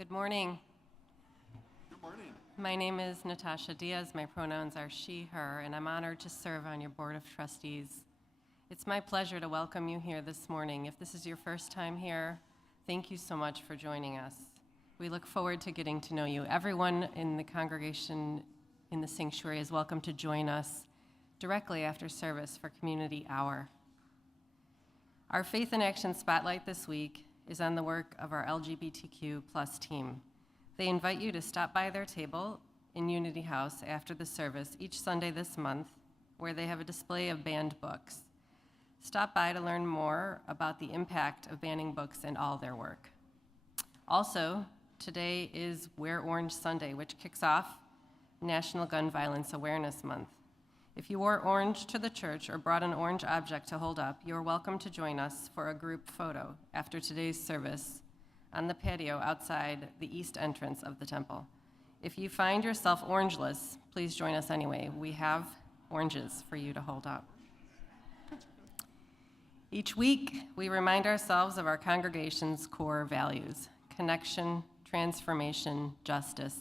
Good morning. Good morning. My name is Natasha Diaz. My pronouns are she, her, and I'm honored to serve on your Board of Trustees It's my pleasure to welcome you here this morning. If this is your first time here, thank you so much for joining us. We look forward to getting to know you. Everyone in the congregation in the sanctuary is welcome to join us directly after service for Community Hour. Our Faith in Action Spotlight this week is on the work of our LGBTQ+ team. They invite you to stop by their table in Unity House after the service each Sunday this month, where they have a display of banned books. Stop by to learn more about the impact of banning books and all their work. Also, today is Wear Orange Sunday, which kicks off National Gun Violence Awareness Month. If you wore orange to the church or brought an orange object to hold up, you're welcome to join us for a group photo after today's service on the patio outside the east entrance of the temple. If you find yourself orangeless, please join us anyway. We have oranges for you to hold up. Each week, we remind ourselves of our congregation's core values: connection, transformation, justice,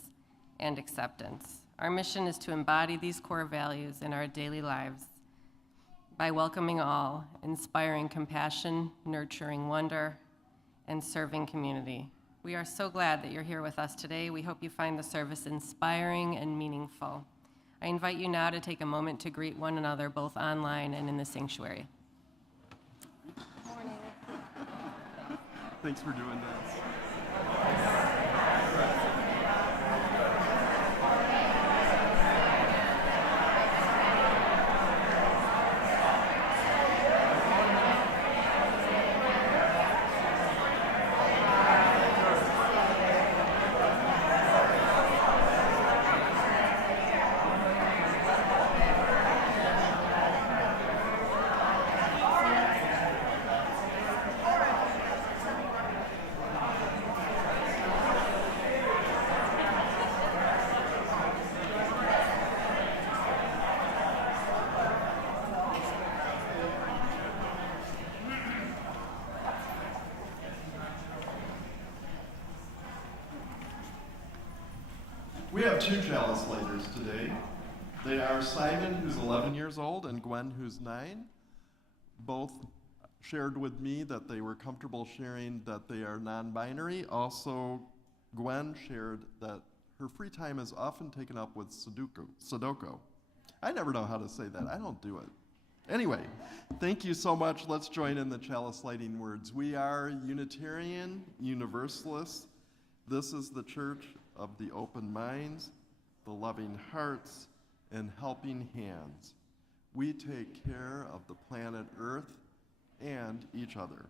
and acceptance. Our mission is to embody these core values in our daily lives by welcoming all, inspiring compassion, nurturing wonder, and serving community. We are so glad that you're here with us today. We hope you find the service inspiring and meaningful. I invite you now to take a moment to greet one another, both online and in the sanctuary. Good morning. Thanks for doing this. We have two chalice lighters today. They are Simon, who's 11 years old, and Gwen, who's 9. Both shared with me that they were comfortable sharing that they are non-binary. Also, Gwen shared that her free time is often taken up with Sudoku. I never know how to say that. I don't do it. Anyway, thank you so much. Let's join in the chalice lighting words. We are Unitarian Universalists. This is the church of the open minds, the loving hearts, and helping hands. We take care of the planet Earth and each other.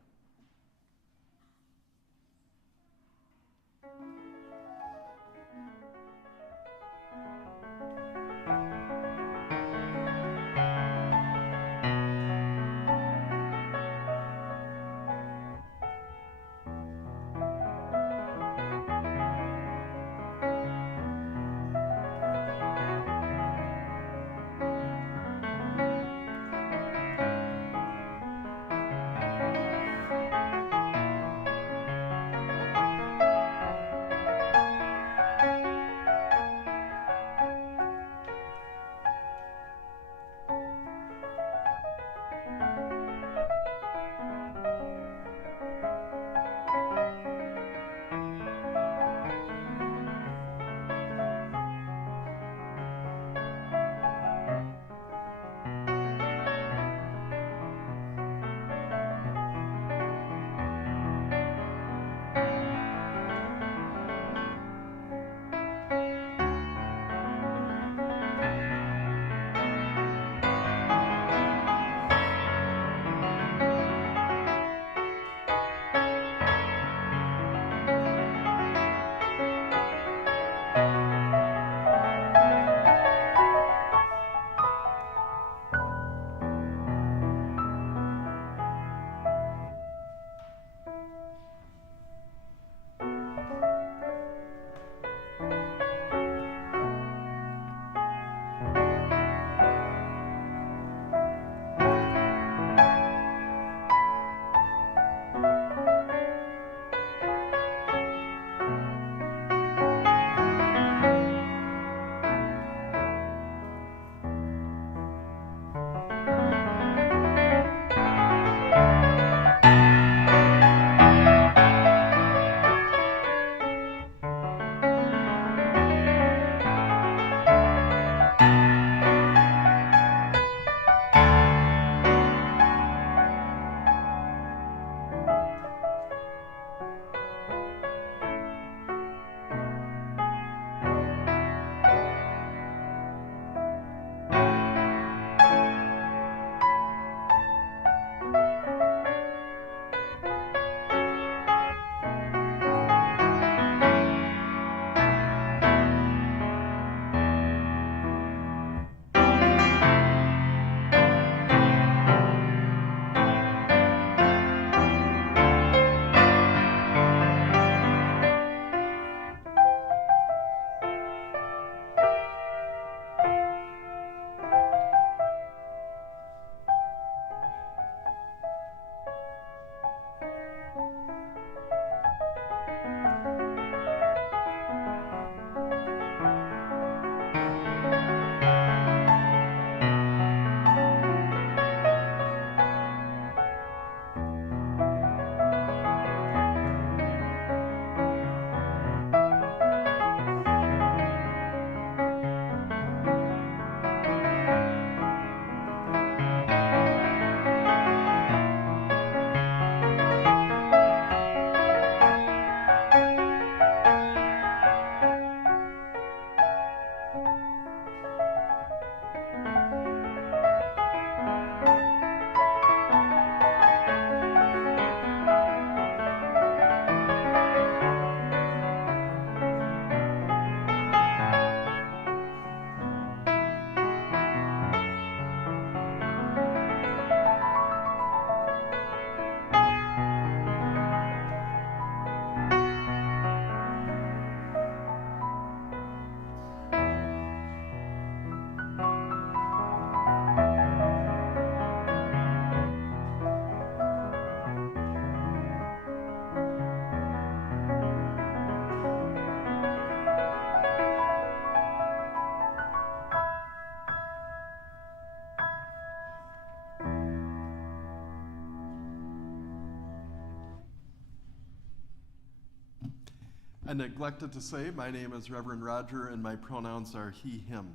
I neglected to say, my name is Reverend Roger, and my pronouns are he, him.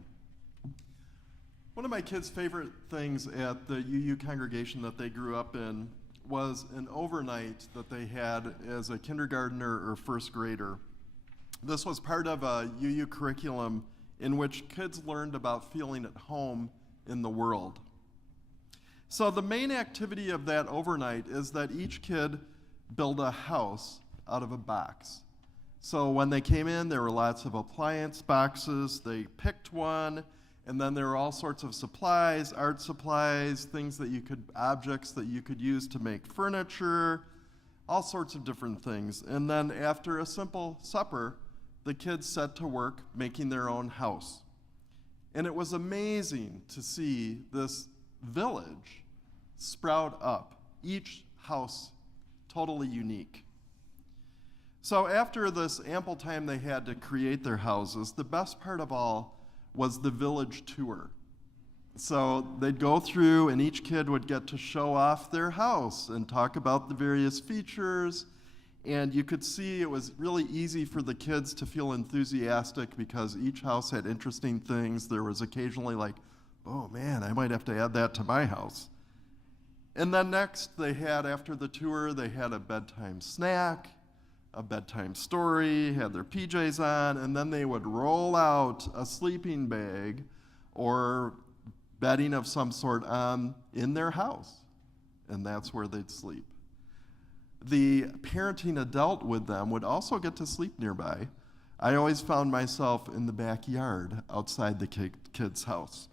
One of my kids' favorite things at the UU congregation that they grew up in was an overnight that they had as a kindergartner or first grader. This was part of a UU curriculum in which kids learned about feeling at home in the world. So the main activity of that overnight is that each kid built a house out of a box. So when they came in, there were lots of appliance boxes. They picked one, and then there were all sorts of supplies, art supplies, objects that you could use to make furniture, all sorts of different things. And then after a simple supper, the kids set to work making their own house. And it was amazing to see this village sprout up, each house totally unique. So after this ample time they had to create their houses, the best part of all was the village tour. So they'd go through and each kid would get to show off their house and talk about the various features. And you could see it was really easy for the kids to feel enthusiastic because each house had interesting things. There was occasionally like, oh man, I might have to add that to my house. And then next they had, after the tour, they had a bedtime snack, a bedtime story, had their PJs on, and then they would roll out a sleeping bag or bedding of some sort on in their house, and that's where they'd sleep. The parenting adult with them would also get to sleep nearby. I always found myself in the backyard outside the kid's house.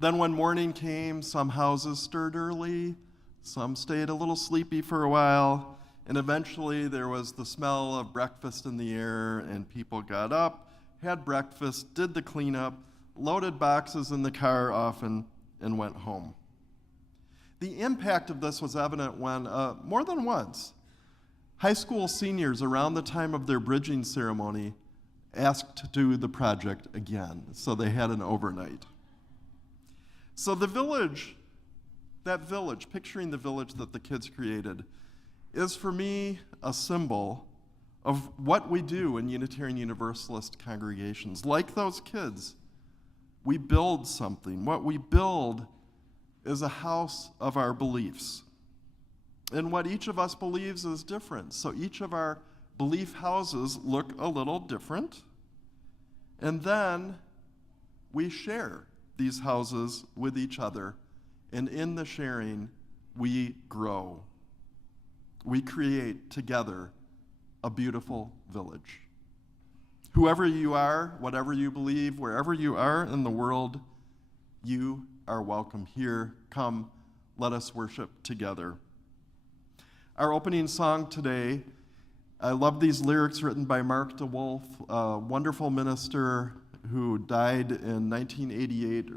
Then when morning came, some houses stirred early, some stayed a little sleepy for a while, and eventually there was the smell of breakfast in the air, and people got up, had breakfast, did the cleanup, loaded boxes in the car often, and went home. The impact of this was evident when, more than once, high school seniors around the time of their bridging ceremony asked to do the project again, so they had an overnight. So the village, picturing the village that the kids created, is for me a symbol of what we do in Unitarian Universalist congregations. Like those kids, we build something. What we build is a house of our beliefs. And what each of us believes is different. So each of our belief houses look a little different. And then we share these houses with each other. And in the sharing, we grow. We create together a beautiful village. Whoever you are, whatever you believe, wherever you are in the world, you are welcome here. Come, let us worship together. Our opening song today, I love these lyrics written by Mark DeWolf, a wonderful minister who died in 1988,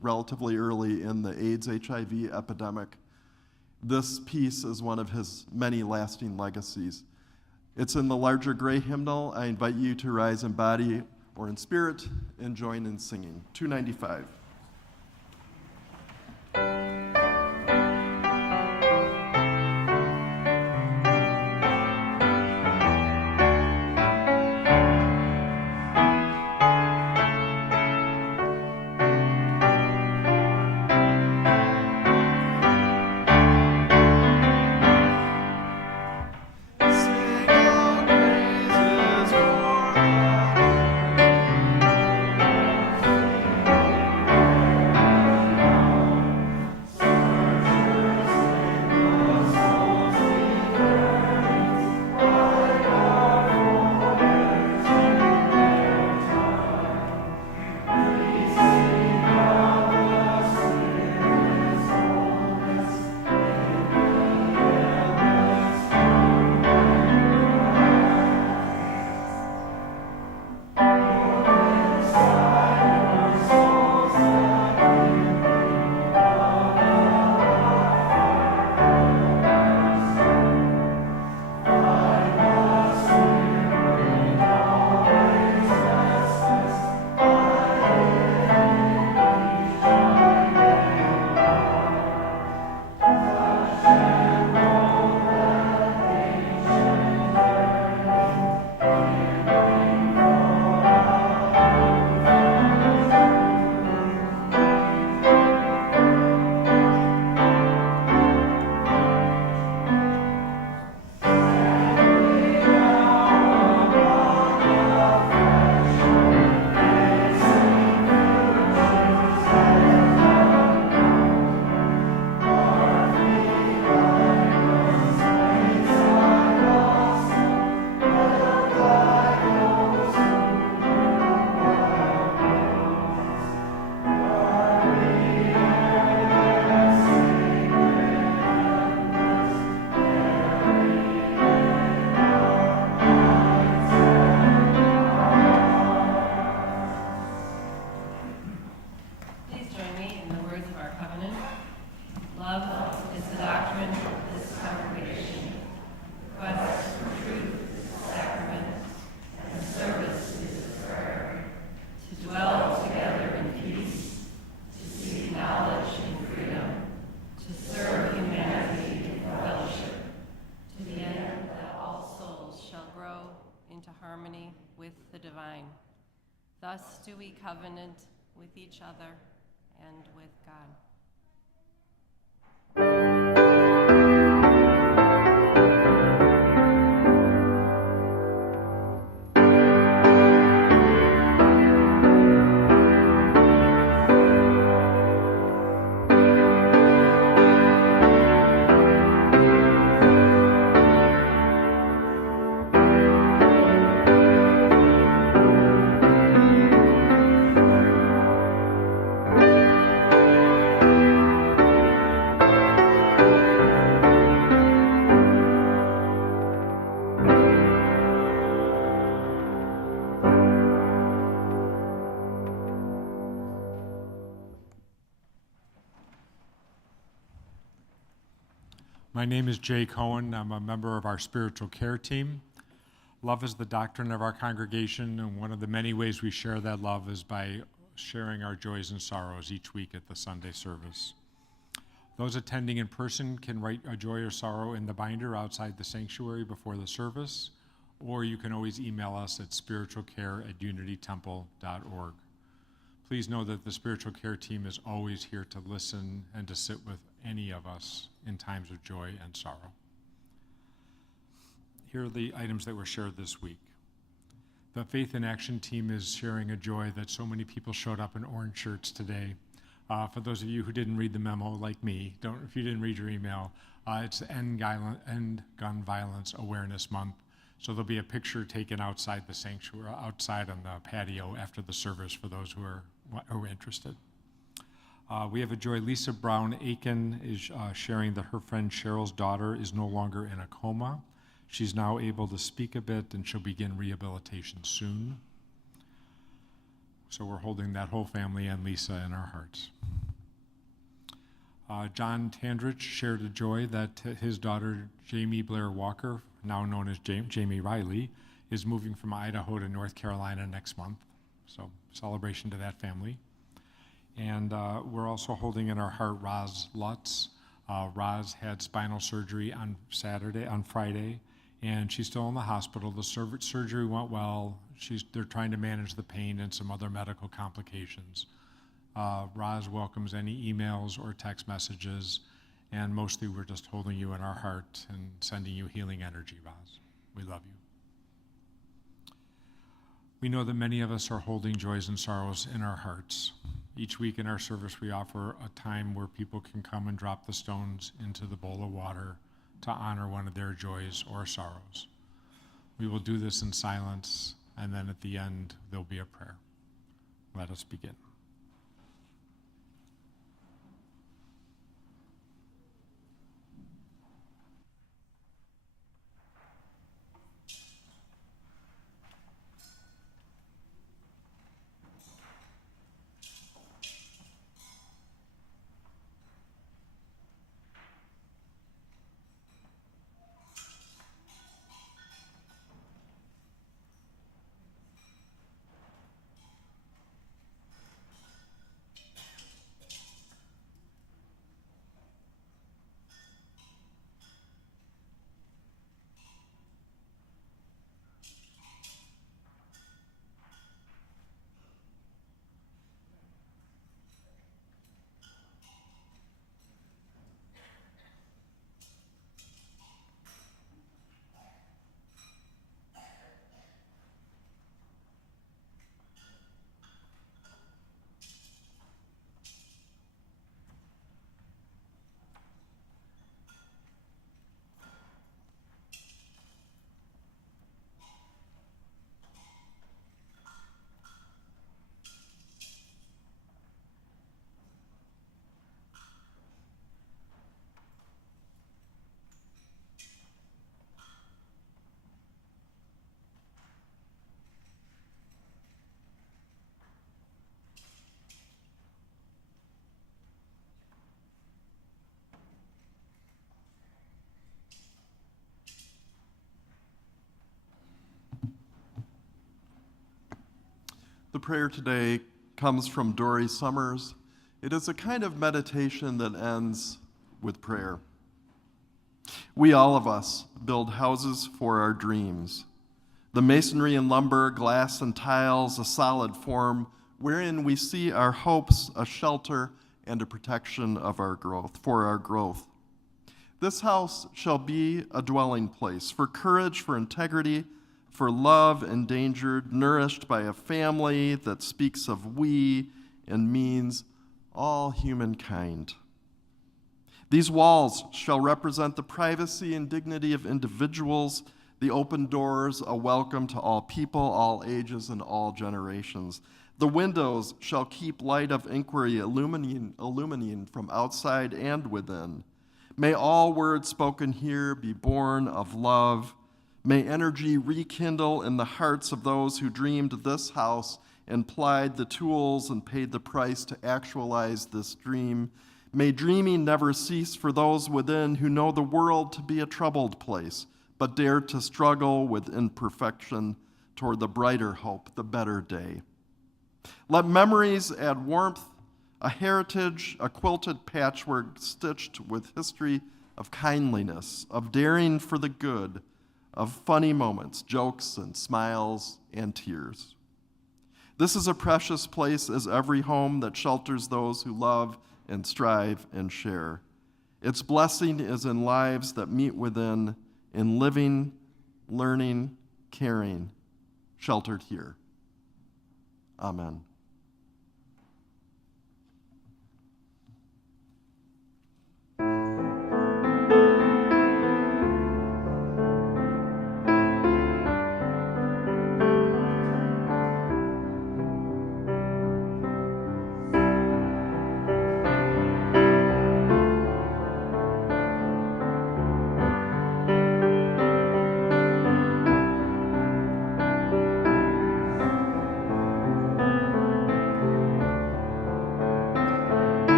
relatively early in the AIDS-HIV epidemic. This piece is one of his many lasting legacies. It's in the larger gray hymnal. I invite you to rise in body or in spirit and join in singing. 295. Praises for that all souls shall grow into harmony with the divine. Thus do we covenant with each other and with God. My name is Jay Cohen. I'm a member of our spiritual care team. Love is the doctrine of our congregation, and one of the many ways we share that love is by sharing our joys and sorrows each week at the Sunday service. Those attending in person can write a joy or sorrow in the binder outside the sanctuary before the service, or you can always email us at spiritualcare@unitytemple.org. Please know that the spiritual care team is always here to listen and to sit with any of us in times of joy and sorrow. Here are the items that were shared this week. The Faith in Action team is sharing a joy that so many people showed up in orange shirts today. For those of you who didn't read the memo, like me, if you didn't read your email, it's End Gun Violence Awareness Month. So there'll be a picture taken outside the sanctuary, outside on the patio after the service for those who are interested. We have a joy. Lisa Brown Aiken is sharing that her friend Cheryl's daughter is no longer in a coma. She's now able to speak a bit, and she'll begin rehabilitation soon. So we're holding that whole family and Lisa in our hearts. John Tandrich shared a joy that his daughter, Jamie Blair Walker, now known as Jamie Riley, is moving from Idaho to North Carolina next month. So celebration to that family. And we're also holding in our heart Roz Lutz. Roz had spinal surgery on Friday, and she's still in the hospital. The surgery went well. They're trying to manage the pain and some other medical complications. Roz welcomes any emails or text messages, and mostly we're just holding you in our heart and sending you healing energy, Roz. We love you. We know that many of us are holding joys and sorrows in our hearts. Each week in our service, we offer a time where people can come and drop the stones into the bowl of water to honor one of their joys or sorrows. We will do this in silence, and then at the end, there'll be a prayer. Let us begin. The prayer today comes from Dory Summers. It is a kind of meditation that ends with prayer. We, all of us, build houses for our dreams. The masonry and lumber, glass and tiles, a solid form wherein we see our hopes, a shelter and a protection of our growth, for our growth. This house shall be a dwelling place for courage, for integrity, for love endangered, nourished by a family that speaks of we and means all humankind. These walls shall represent the privacy and dignity of individuals, the open doors, a welcome to all people, all ages, and all generations. The windows shall keep light of inquiry illumining from outside and within. May all words spoken here be born of love. May energy rekindle in the hearts of those who dreamed this house and plied the tools and paid the price to actualize this dream. May dreaming never cease for those within who know the world to be a troubled place, but dare to struggle with imperfection toward the brighter hope, the better day. Let memories add warmth, a heritage, a quilted patchwork stitched with history of kindliness, of daring for the good, of funny moments, jokes and smiles and tears. This is a precious place as every home that shelters those who love and strive and share. Its blessing is in lives that meet within, in living, learning, caring, sheltered here. Amen.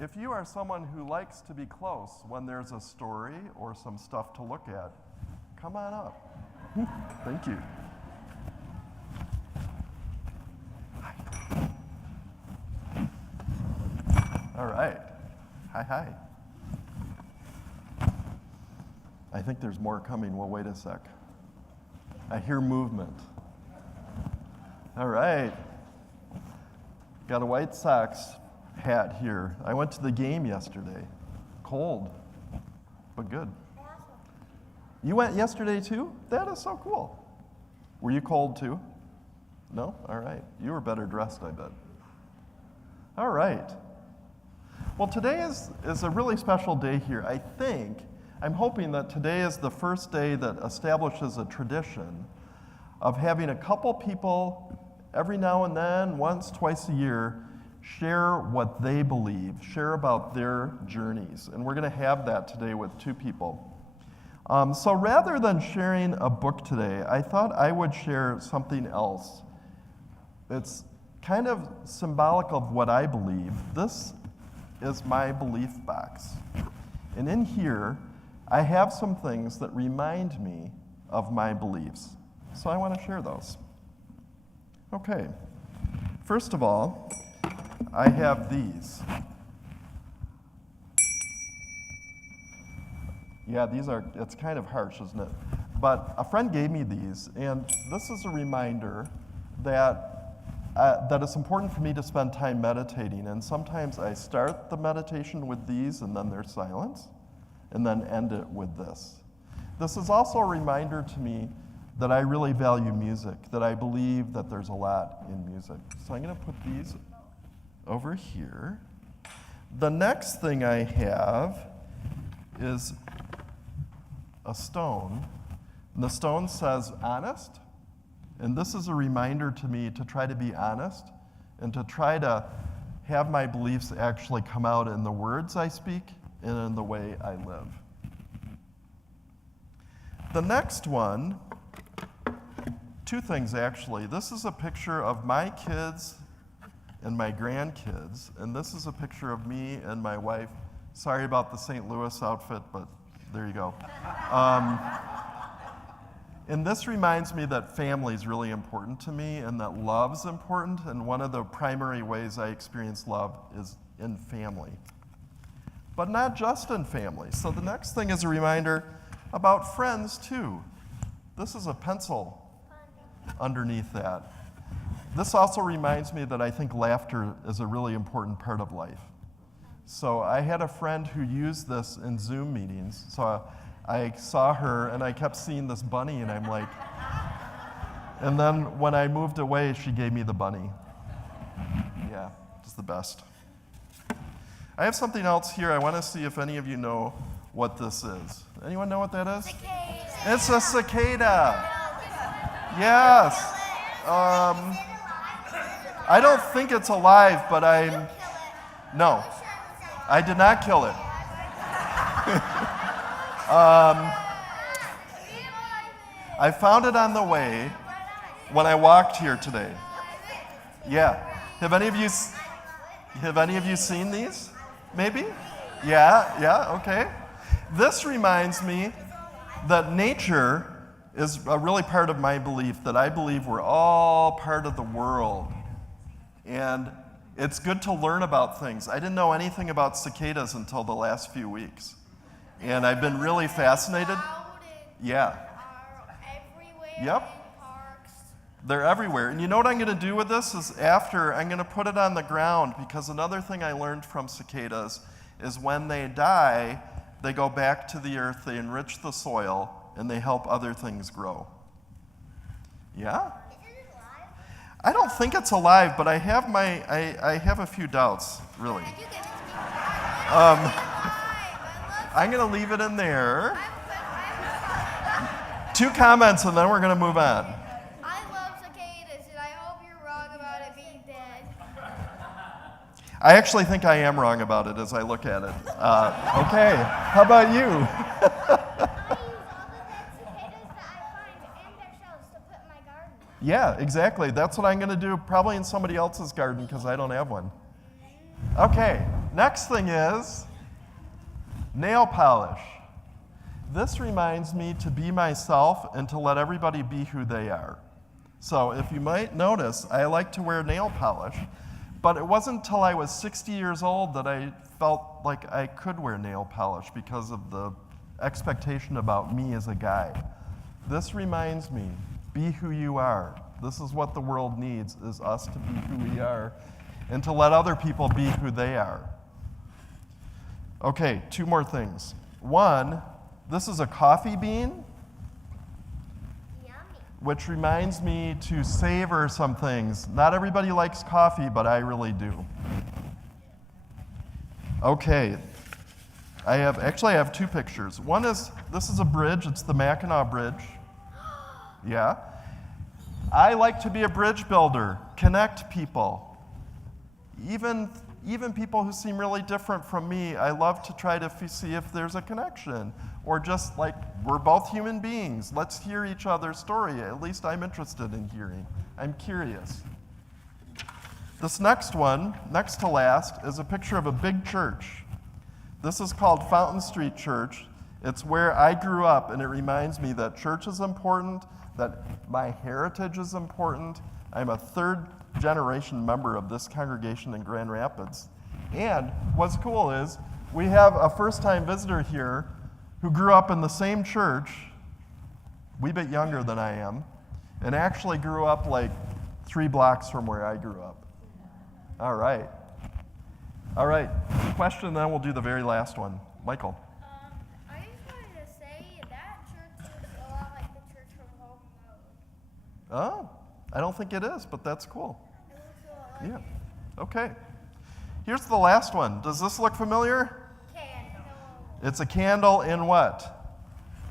If you are someone who likes to be close when there's a story or some stuff to look at, come on up. Thank you. All right. Hi. I think there's more coming. Well, wait a sec. I hear movement. All right. Got a White Sox hat here. I went to the game yesterday. Cold, but good. You went yesterday too? That is so cool. Were you cold too? No? All right. You were better dressed, I bet. All right. Well, today is a really special day here. I'm hoping that today is the first day that establishes a tradition of having a couple people every now and then, once, twice a year, share what they believe, share about their journeys. And we're going to have that today with two people. So rather than sharing a book today, I thought I would share something else. It's kind of symbolic of what I believe. This is my belief box. And in here, I have some things that remind me of my beliefs. So I want to share those. Okay. First of all, I have these. Yeah, it's kind of harsh, isn't it? But a friend gave me these, and this is a reminder that that it's important for me to spend time meditating. And sometimes I start the meditation with these, and then there's silence, and then end it with this. This is also a reminder to me that I really value music, that I believe that there's a lot in music. So I'm going to put these over here. The next thing I have is a stone. And the stone says honest. And this is a reminder to me to try to be honest and to try to have my beliefs actually come out in the words I speak and in the way I live. The next one, two things actually. This is a picture of my kids and my grandkids, and this is a picture of me and my wife. Sorry about the St. Louis outfit, but there you go. And this reminds me that family is really important to me and that love's important, and one of the primary ways I experience love is in family. But not just in family. So the next thing is a reminder about friends too. This is a pencil underneath that. This also reminds me that I think laughter is a really important part of life. So I had a friend who used this in Zoom meetings. So I saw her and I kept seeing this bunny and I'm like, and then when I moved away, she gave me the bunny. Yeah, it's the best. I have something else here. I want to see if any of you know what this is. Anyone know what that is? Cicada. It's a cicada. Yes. I don't think it's alive, but no, I did not kill it. I found it on the way when I walked here today. Yeah. Have any of you seen these? Maybe? Yeah, okay. This reminds me that nature is a really part of my belief, that I believe we're all part of the world. And it's good to learn about things. I didn't know anything about cicadas until the last few weeks. And I've been really fascinated. Yeah. Are everywhere Yep. in parks. They're everywhere. And you know what I'm going to do with this is after, I'm going to put it on the ground, because another thing I learned from cicadas is when they die, they go back to the earth, they enrich the soil, and they help other things grow. Yeah? Is it alive? I don't think it's alive, but I have I have a few doubts, really. Could you give it to me? I'm going to leave it in there. 2 comments, and then we're going to move on. I love cicadas, and I hope you're wrong about it being dead. I actually think I am wrong about it as I look at it. Okay, how about you? I use all the dead cicadas that I find and their shells to put in my garden. Yeah, exactly. That's what I'm going to do, probably in somebody else's garden, because I don't have one. Okay, next thing is nail polish. This reminds me to be myself and to let everybody be who they are. So if you might notice, I like to wear nail polish, but it wasn't until I was 60 years old that I felt like I could wear nail polish because of the expectation about me as a guy. This reminds me, be who you are. This is what the world needs, is us to be who we are and to let other people be who they are. Okay, 2 more things. One, this is a coffee bean, Yummy. which reminds me to savor some things. Not everybody likes coffee, but I really do. Okay, I have 2 pictures. One is, this is a bridge, it's the Mackinac Bridge. Yeah. I like to be a bridge builder, connect people. Even people who seem really different from me, I love to try to see if there's a connection. Or just like, we're both human beings. Let's hear each other's story. At least I'm interested in hearing. I'm curious. This next one, next to last, is a picture of a big church. This is called Fountain Street Church. It's where I grew up, and it reminds me that church is important, that my heritage is important. I'm a 3rd generation member of this congregation in Grand Rapids. And what's cool is we have a first-time visitor here who grew up in the same church, a wee bit younger than I am, and actually grew up like 3 blocks from where I grew up. All right. All right. Question, then we'll do the very last one. Michael. I just wanted to say that church looks a lot like the church from Home Alone. Oh, I don't think it is, but that's cool. It looks a lot like Yeah. Okay. Here's the last one. Does this look familiar? candle. It's a candle in what?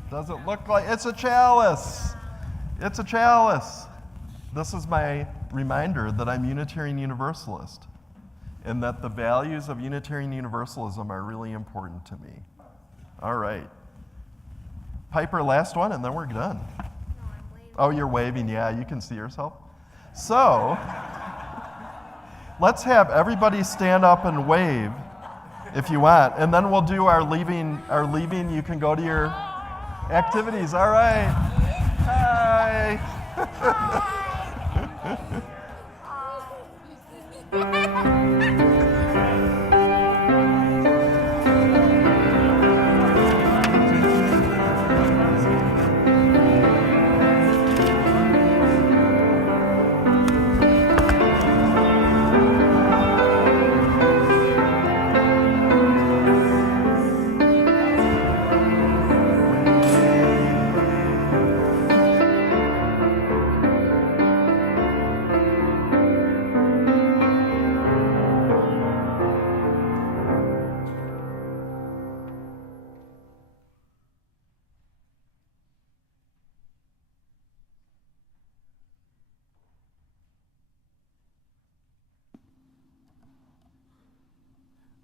Does it look like? It's a chalice. It's a chalice. This is my reminder that I'm Unitarian Universalist and that the values of Unitarian Universalism are really important to me. All right. Piper, last one, and then we're done. No, I'm waving. Oh, you're waving. Yeah, you can see yourself. So, let's have everybody stand up and wave if you want, and then we'll do our leaving. You can go to your activities. All right. Hi.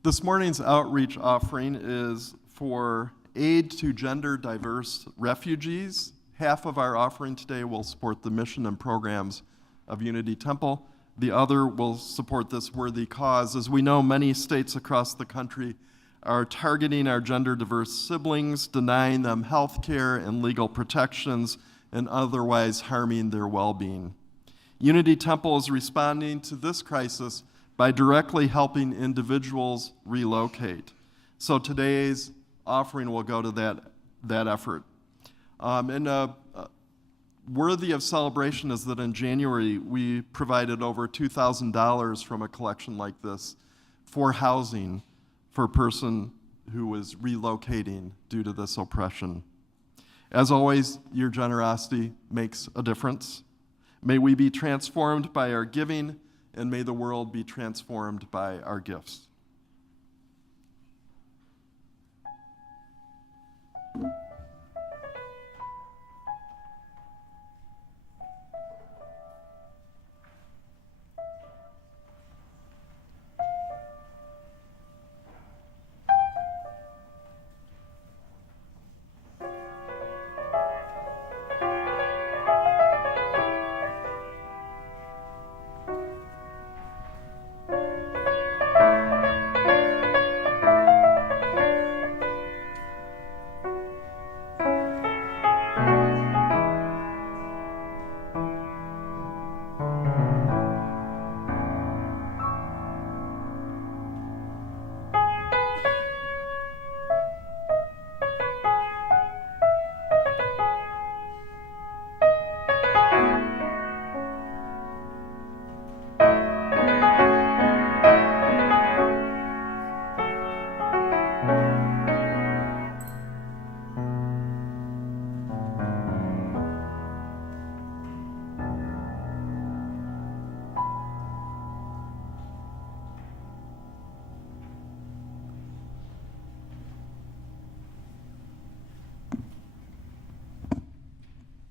This morning's outreach offering is for aid to gender diverse refugees. Half of our offering today will support the mission and programs of Unity Temple. The other will support this worthy cause. As we know, many states across the country are targeting our gender diverse siblings, denying them health care and legal protections, and otherwise harming their well-being. Unity Temple is responding to this crisis by directly helping individuals relocate. So today's offering will go to that effort. Worthy of celebration is that in January, we provided over $2,000 from a collection like this for housing for a person who was relocating due to this oppression. As always, your generosity makes a difference. May we be transformed by our giving, and may the world be transformed by our gifts.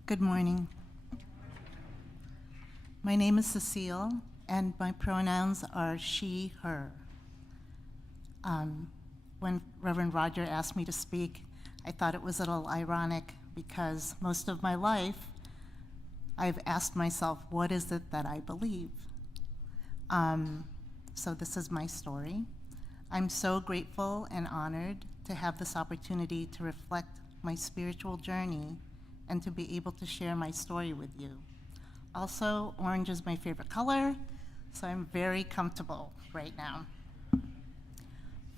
Good morning. My name is Cecile, and my pronouns are she, her. When Reverend Roger asked me to speak, I thought it was a little ironic because most of my life, I've asked myself, what is it that I believe? So this is my story. I'm so grateful and honored to have this opportunity to reflect my spiritual journey and to be able to share my story with you. Also, orange is my favorite color, so I'm very comfortable right now.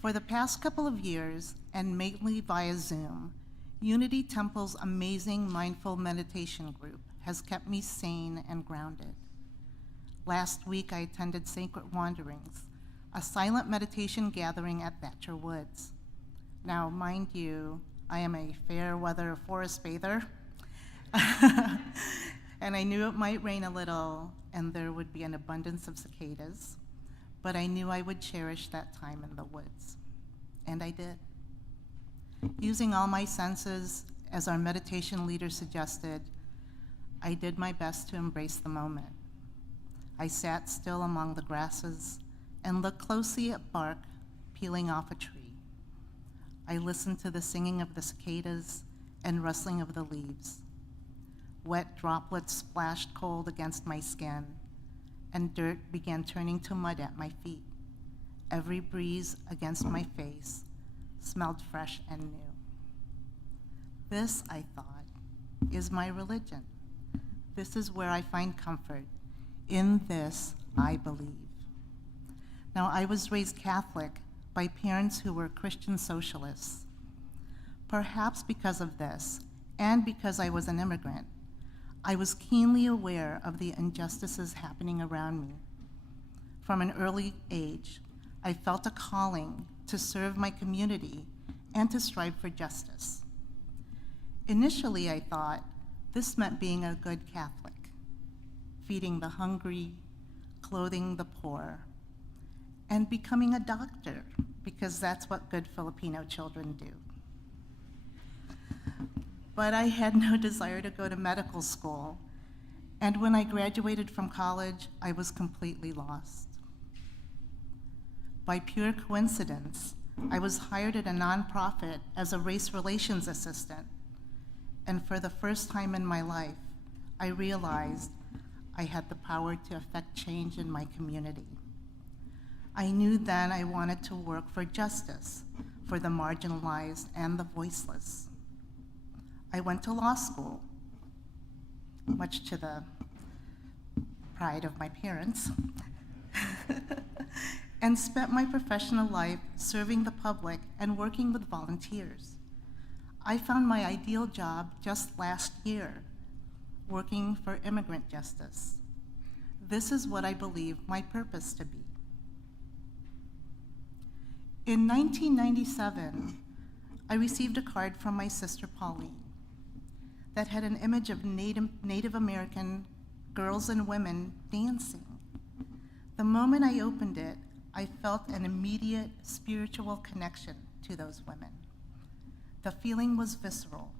For the past couple of years, and mainly via Zoom, Unity Temple's amazing mindful meditation group has kept me sane and grounded. Last week, I attended Sacred Wanderings, a silent meditation gathering at Thatcher Woods. Now, mind you, I am a fair weather forest bather, and I knew it might rain a little and there would be an abundance of cicadas, but I knew I would cherish that time in the woods, and I did. Using all my senses, as our meditation leader suggested, I did my best to embrace the moment. I sat still among the grasses and looked closely at bark peeling off a tree. I listened to the singing of the cicadas and rustling of the leaves. Wet droplets splashed cold against my skin, and dirt began turning to mud at my feet. Every breeze against my face smelled fresh and new. This, I thought, is my religion. This is where I find comfort. In this, I believe. Now, I was raised Catholic by parents who were Christian socialists. Perhaps because of this, and because I was an immigrant, I was keenly aware of the injustices happening around me. From an early age, I felt a calling to serve my community and to strive for justice. Initially, I thought this meant being a good Catholic, feeding the hungry, clothing the poor, and becoming a doctor, because that's what good Filipino children do. But I had no desire to go to medical school, and when I graduated from college, I was completely lost. By pure coincidence, I was hired at a nonprofit as a race relations assistant, and for the first time in my life, I realized I had the power to affect change in my community. I knew then I wanted to work for justice, for the marginalized and the voiceless. I went to law school, much to the pride of my parents, and spent my professional life serving the public and working with volunteers. I found my ideal job just last year, working for immigrant justice. This is what I believe my purpose to be. In 1997, I received a card from my sister Pauline that had an image of Native American girls and women dancing. The moment I opened it, I felt an immediate spiritual connection to those women. The feeling was visceral.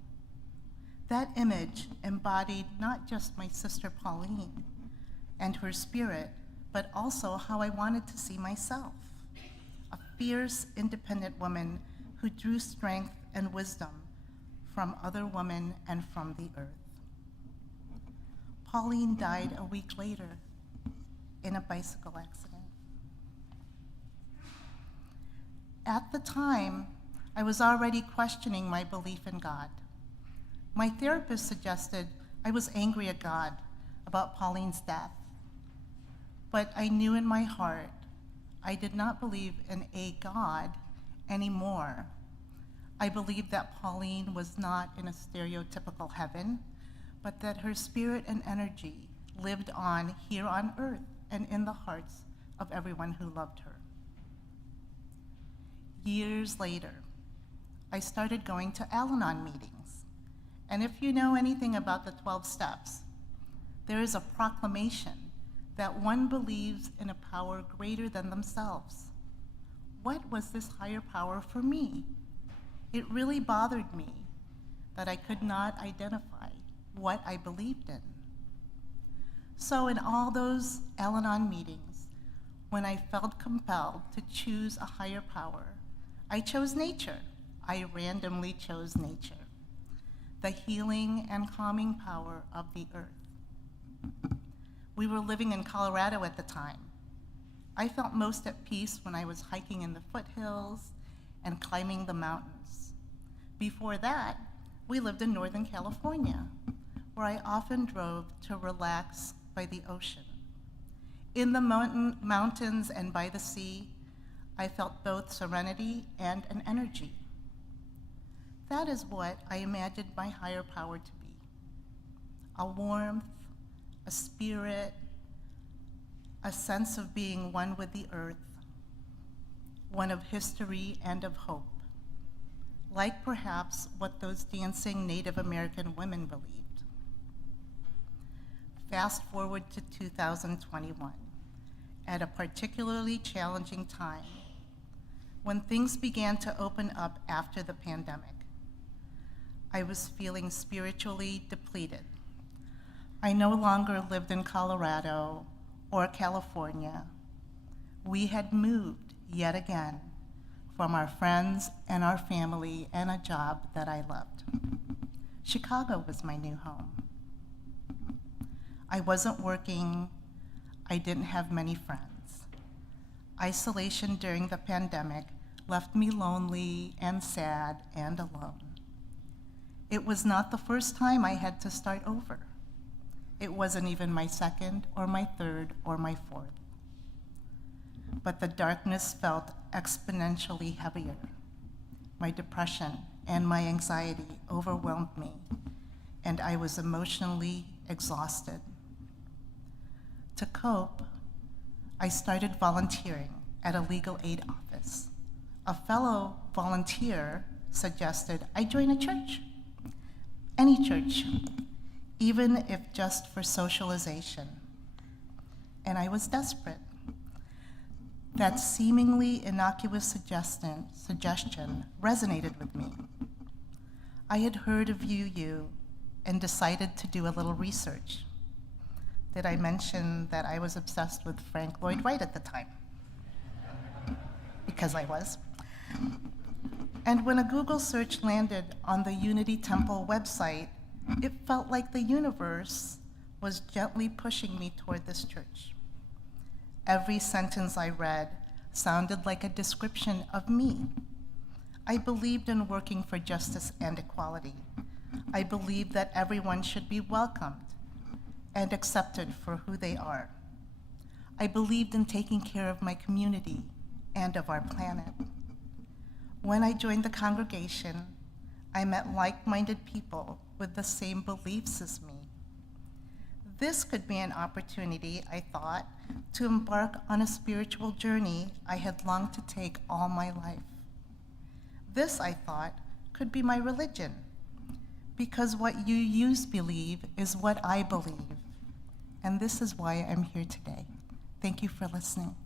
That image embodied not just my sister Pauline and her spirit, but also how I wanted to see myself, a fierce, independent woman who drew strength and wisdom from other women and from the earth. Pauline died a week later in a bicycle accident. At the time, I was already questioning my belief in God. My therapist suggested I was angry at God about Pauline's death, but I knew in my heart I did not believe in a God anymore. I believed that Pauline was not in a stereotypical heaven, but that her spirit and energy lived on here on earth and in the hearts of everyone who loved her. Years later, I started going to Al-Anon meetings. And if you know anything about the 12 steps, there is a proclamation that one believes in a power greater than themselves. What was this higher power for me? It really bothered me that I could not identify what I believed in. So in all those Al-Anon meetings, when I felt compelled to choose a higher power, I chose nature. I randomly chose nature, the healing and calming power of the earth. We were living in Colorado at the time. I felt most at peace when I was hiking in the foothills and climbing the mountains. Before that, we lived in Northern California, where I often drove to relax by the ocean. In the mountains and by the sea, I felt both serenity and an energy. That is what I imagined my higher power to be. A warmth, a spirit, a sense of being one with the earth, one of history and of hope, like perhaps what those dancing Native American women believed. Fast forward to 2021, at a particularly challenging time, when things began to open up after the pandemic. I was feeling spiritually depleted. I no longer lived in Colorado or California. We had moved yet again from our friends and our family and a job that I loved. Chicago was my new home. I wasn't working. I didn't have many friends. Isolation during the pandemic left me lonely and sad and alone. It was not the first time I had to start over. It wasn't even my second or my third or my fourth. But the darkness felt exponentially heavier. My depression and my anxiety overwhelmed me, and I was emotionally exhausted. To cope, I started volunteering at a legal aid office. A fellow volunteer suggested I join a church, any church, even if just for socialization. And I was desperate. That seemingly innocuous suggestion resonated with me. I had heard of UU and decided to do a little research. Did I mention that I was obsessed with Frank Lloyd Wright at the time? Because I was. And when a Google search landed on the Unity Temple website, it felt like the universe was gently pushing me toward this church. Every sentence I read sounded like a description of me. I believed in working for justice and equality. I believed that everyone should be welcomed and accepted for who they are. I believed in taking care of my community and of our planet. When I joined the congregation, I met like-minded people with the same beliefs as me. This could be an opportunity, I thought, to embark on a spiritual journey I had longed to take all my life. This, I thought, could be my religion, because what UUs believe is what I believe. And this is why I'm here today. Thank you for listening.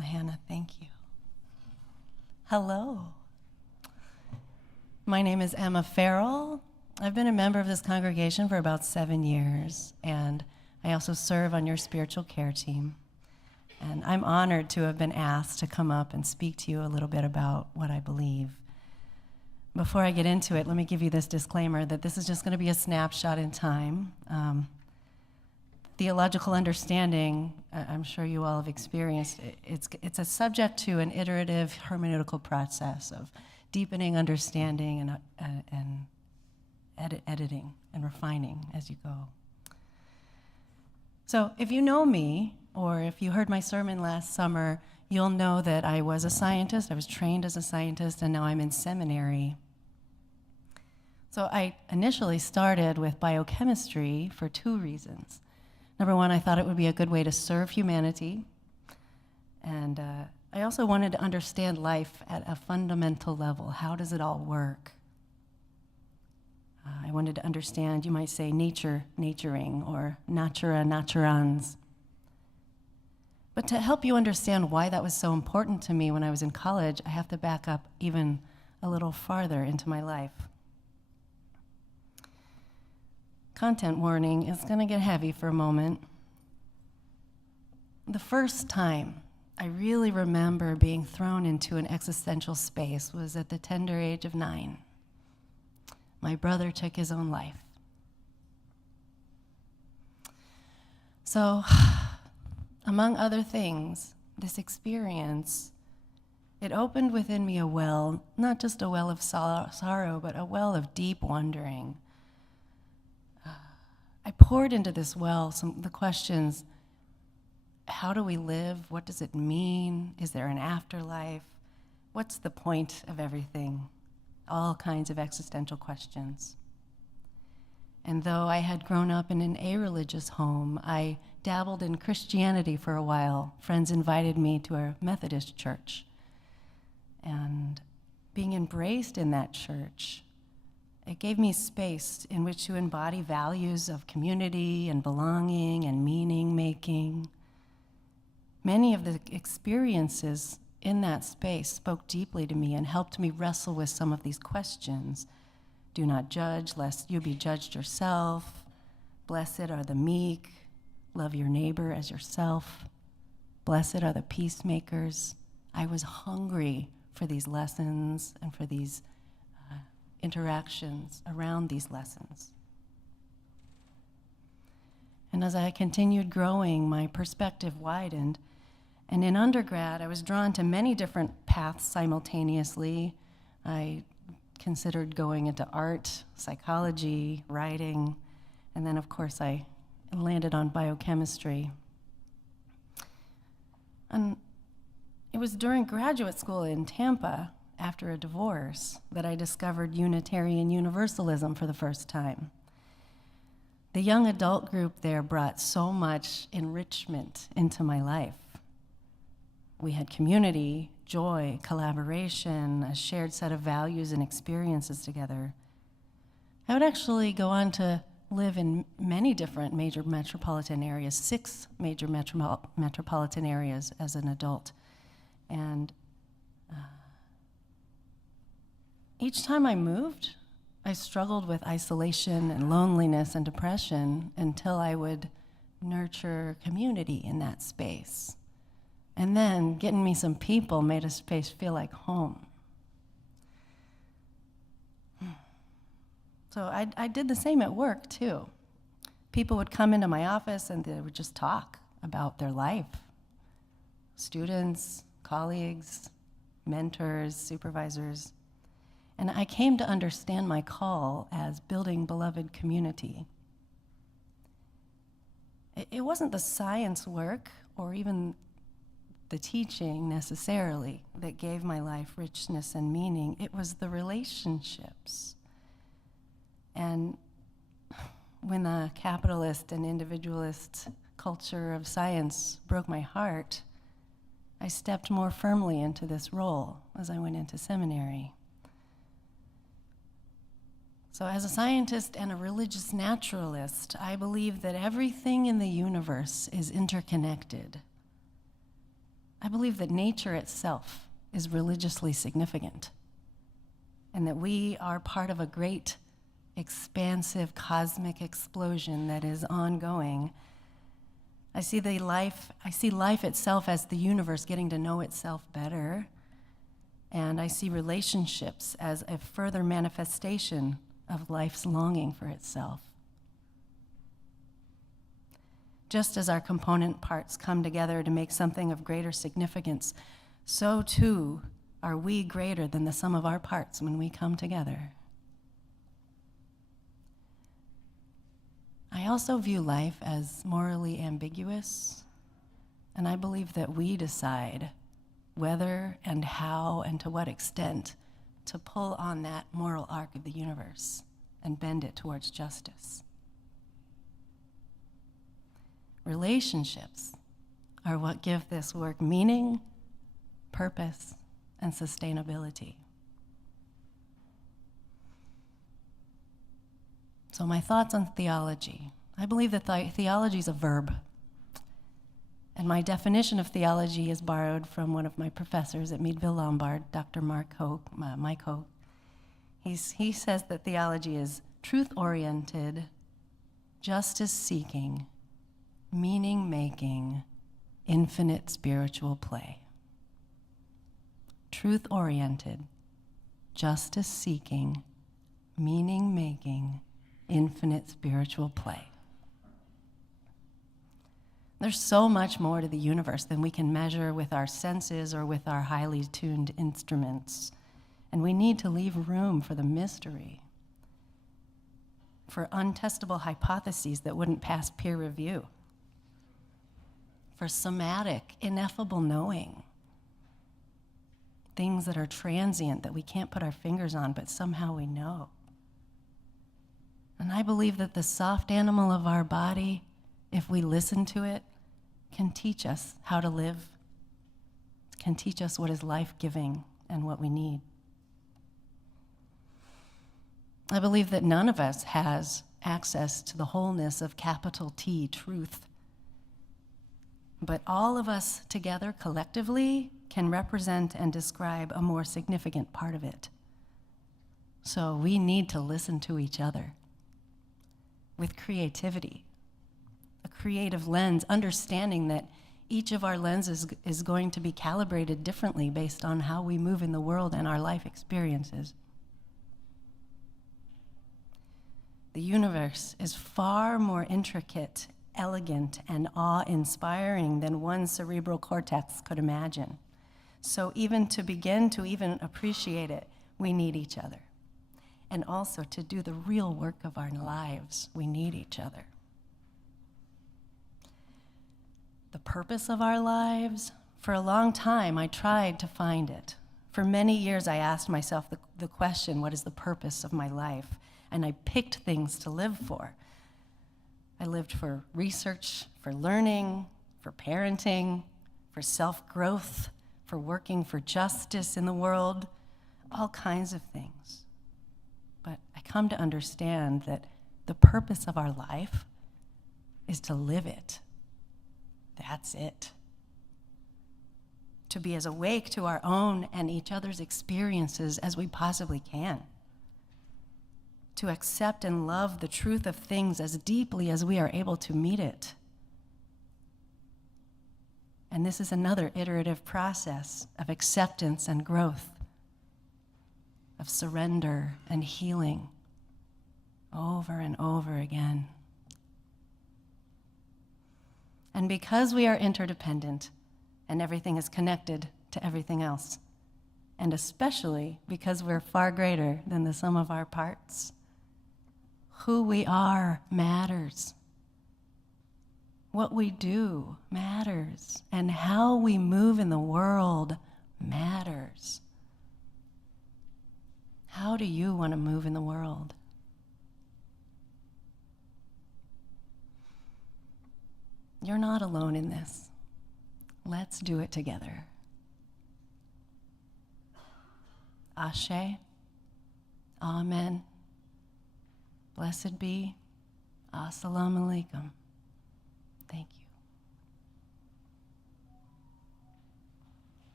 Hannah. Thank you. Hello. My name is Emma Farrell. I've been a member of this congregation for about 7 years, and I also serve on your spiritual care team. And I'm honored to have been asked to come up and speak to you a little bit about what I believe. Before I get into it, let me give you this disclaimer that this is just going to be a snapshot in time. Theological understanding, I'm sure you all have experienced, it's a subject to an iterative hermeneutical process of deepening understanding and editing and refining as you go. So if you know me, or if you heard my sermon last summer, you'll know that I was a scientist, I was trained as a scientist, and now I'm in seminary. So I initially started with biochemistry for 2 reasons. Number one, I thought it would be a good way to serve humanity, and I also wanted to understand life at a fundamental level. How does it all work? I wanted to understand, you might say, naturing, or natura naturans. But to help you understand why that was so important to me when I was in college, I have to back up even a little farther into my life. Content warning is going to get heavy for a moment. The first time I really remember being thrown into an existential space was at the tender age of 9. My brother took his own life. So, among other things, this experience, it opened within me a well, not just a well of sorrow, but a well of deep wondering. I poured into this well the questions: how do we live? What does it mean? Is there an afterlife? What's the point of everything? All kinds of existential questions. And though I had grown up in an a-religious home, I dabbled in Christianity for a while. Friends invited me to a Methodist church. And being embraced in that church, it gave me space in which to embody values of community and belonging and meaning-making. Many of the experiences in that space spoke deeply to me and helped me wrestle with some of these questions. Do not judge, lest you be judged yourself. Blessed are the meek. Love your neighbor as yourself. Blessed are the peacemakers. I was hungry for these lessons and for these interactions around these lessons. And as I continued growing, my perspective widened. And in undergrad, I was drawn to many different paths simultaneously. I considered going into art, psychology, writing, and then, of course, I landed on biochemistry. And it was during graduate school in Tampa, after a divorce, that I discovered Unitarian Universalism for the first time. The young adult group there brought so much enrichment into my life. We had community, joy, collaboration, a shared set of values and experiences together. I would actually go on to live in many different major metropolitan areas, 6 major metropolitan areas as an adult. And each time I moved, I struggled with isolation and loneliness and depression until I would nurture community in that space. And then getting me some people made a space feel like home. So I did the same at work, too. People would come into my office and they would just talk about their life. Students, colleagues, mentors, supervisors. And I came to understand my call as building beloved community. It wasn't the science work or even the teaching necessarily that gave my life richness and meaning. It was the relationships. And when the capitalist and individualist culture of science broke my heart, I stepped more firmly into this role as I went into seminary. So as a scientist and a religious naturalist, I believe that everything in the universe is interconnected. I believe that nature itself is religiously significant, and that we are part of a great, expansive cosmic explosion that is ongoing. I see life itself as the universe getting to know itself better, and I see relationships as a further manifestation of life's longing for itself. Just as our component parts come together to make something of greater significance, so too are we greater than the sum of our parts when we come together. I also view life as morally ambiguous, and I believe that we decide whether and how and to what extent to pull on that moral arc of the universe and bend it towards justice. Relationships are what give this work meaning, purpose, and sustainability. So my thoughts on theology. I believe that theology is a verb. And my definition of theology is borrowed from one of my professors at Meadville Lombard, Dr. Mike Hoke. He says that theology is truth-oriented, justice-seeking, meaning-making, infinite spiritual play. Truth-oriented, justice-seeking, meaning-making, infinite spiritual play. There's so much more to the universe than we can measure with our senses or with our highly tuned instruments. And we need to leave room for the mystery, for untestable hypotheses that wouldn't pass peer review, for somatic, ineffable knowing, things that are transient that we can't put our fingers on, but somehow we know. And I believe that the soft animal of our body, if we listen to it, can teach us how to live, can teach us what is life-giving and what we need. I believe that none of us has access to the wholeness of capital T, truth. But all of us together, collectively, can represent and describe a more significant part of it. So we need to listen to each other with creativity, a creative lens, understanding that each of our lenses is going to be calibrated differently based on how we move in the world and our life experiences. The universe is far more intricate, elegant, and awe-inspiring than one cerebral cortex could imagine. So even to begin to even appreciate it, we need each other. And also to do the real work of our lives, we need each other. The purpose of our lives, for a long time, I tried to find it. For many years, I asked myself the question, what is the purpose of my life? And I picked things to live for. I lived for research, for learning, for parenting, for self-growth, for working for justice in the world, all kinds of things. But I come to understand that the purpose of our life is to live it. That's it. To be as awake to our own and each other's experiences as we possibly can. To accept and love the truth of things as deeply as we are able to meet it. And this is another iterative process of acceptance and growth, of surrender and healing, over and over again. And because we are interdependent and everything is connected to everything else, and especially because we're far greater than the sum of our parts, who we are matters. What we do matters, and how we move in the world matters. How do you want to move in the world? You're not alone in this. Let's do it together. Ashe. Amen. Blessed be. Assalamu alaikum. Thank you.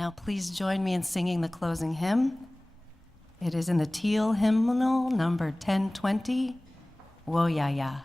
Now please join me in singing the closing hymn. It is in the Teal hymnal, number 1020, Wo-Ya-Ya.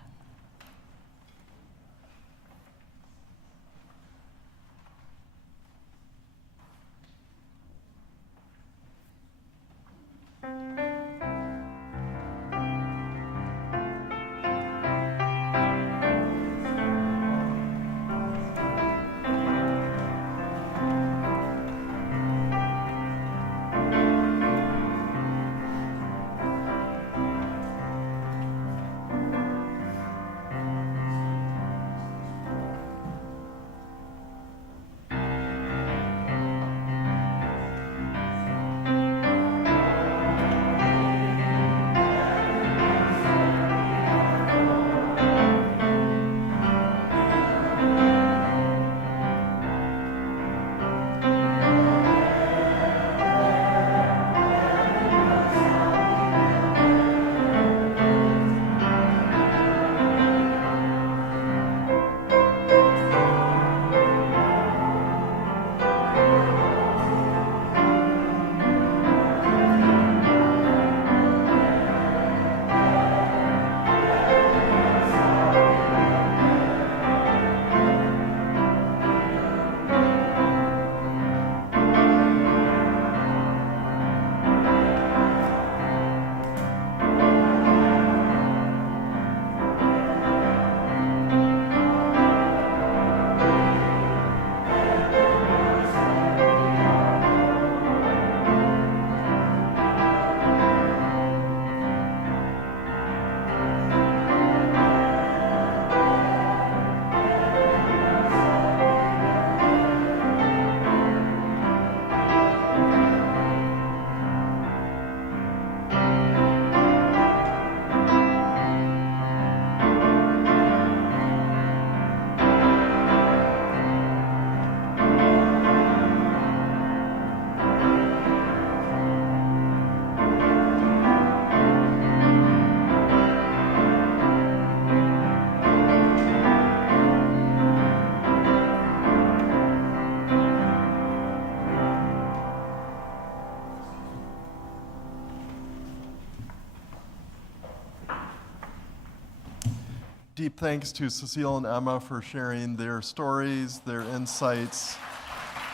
Deep thanks to Cecile and Emma for sharing their stories, their insights,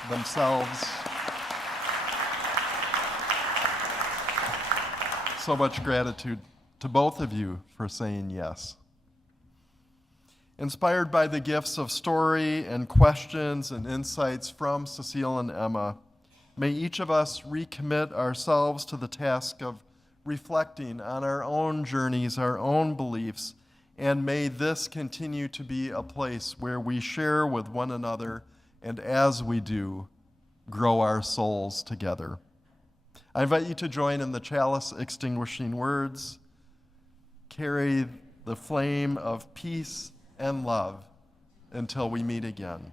themselves. So much gratitude to both of you for saying yes. Inspired by the gifts of story and questions and insights from Cecile and Emma, may each of us recommit ourselves to the task of reflecting on our own journeys, our own beliefs, and may this continue to be a place where we share with one another, and as we do, grow our souls together. I invite you to join in the chalice extinguishing words. Carry the flame of peace and love until we meet again.